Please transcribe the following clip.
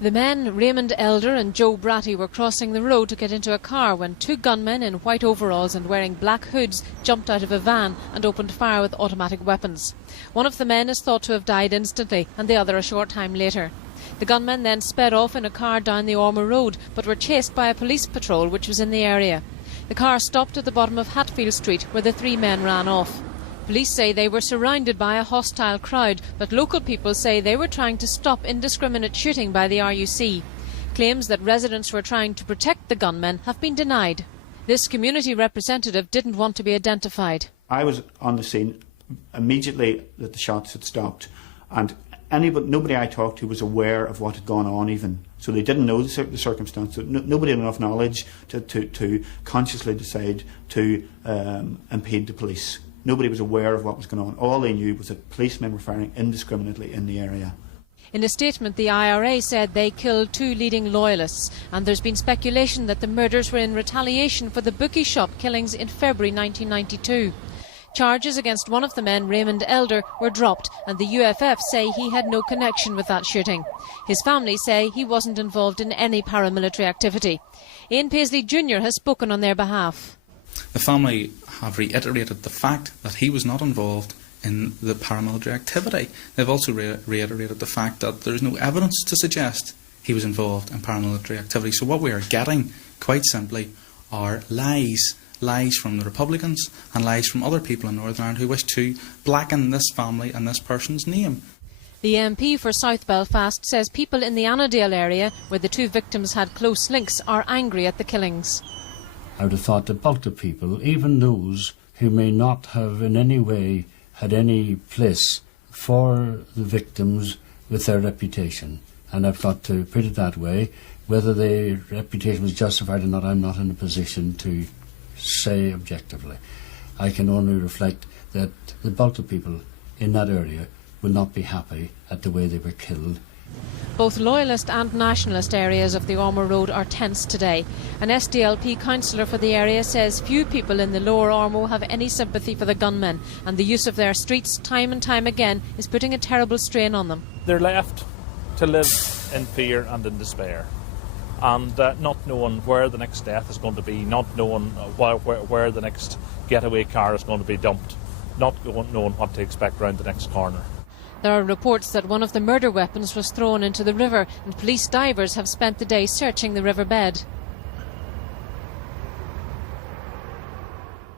The men, Raymond Elder and Joe Bratty, were crossing the road to get into a car when two gunmen in white overalls and wearing black hoods jumped out of a van and opened fire with automatic weapons. One of the men is thought to have died instantly and the other a short time later. The gunmen then sped off in a car down the Ormer Road but were chased by a police patrol which was in the area. The car stopped at the bottom of Hatfield Street where the three men ran off. Police say they were surrounded by a hostile crowd, but local people say they were trying to stop indiscriminate shooting by the RUC. Claims that residents were trying to protect the gunmen have been denied. This community representative didn't want to be identified. I was on the scene immediately that the shots had stopped, and nobody I talked to was aware of what had gone on even. So they didn't know the circumstances. Nobody had enough knowledge to consciously decide to impede the police. Nobody was aware of what was going on. All they knew was that policemen were firing indiscriminately in the area. In a statement, the IRA said they killed two leading loyalists, and there's been speculation that the murders were in retaliation for the bookie shop killings in February 1992. Charges against one of the men, Raymond Elder, were dropped, and the UFF say he had no connection with that shooting. His family say he wasn't involved in any paramilitary activity. Ian Paisley Jr. has spoken on their behalf. The family have reiterated the fact that he was not involved in the paramilitary activity. They've also reiterated the fact that there is no evidence to suggest he was involved in paramilitary activity. So what we are getting, quite simply, are lies. Lies from the Republicans and lies from other people in Northern Ireland who wish to blacken this family and this person's name. The MP for South Belfast says people in the Annandale area, where the two victims had close links, are angry at the killings. I would have thought the bulk of people, even those who may not have in any way had any place for the victims with their reputation, and I've got to put it that way, whether their reputation was justified or not, I'm not in a position to say objectively. I can only reflect that the bulk of people in that area will not be happy at the way they were killed. Both loyalist and nationalist areas of the Ormer Road are tense today. An SDLP councillor for the area says few people in the lower Ormo have any sympathy for the gunmen, and the use of their streets time and time again is putting a terrible strain on them. They're left to live in fear and in despair, and not knowing where the next death is going to be, not knowing where the next getaway car is going to be dumped, not knowing what to expect around the next corner. There are reports that one of the murder weapons was thrown into the river, and police divers have spent the day searching the riverbed.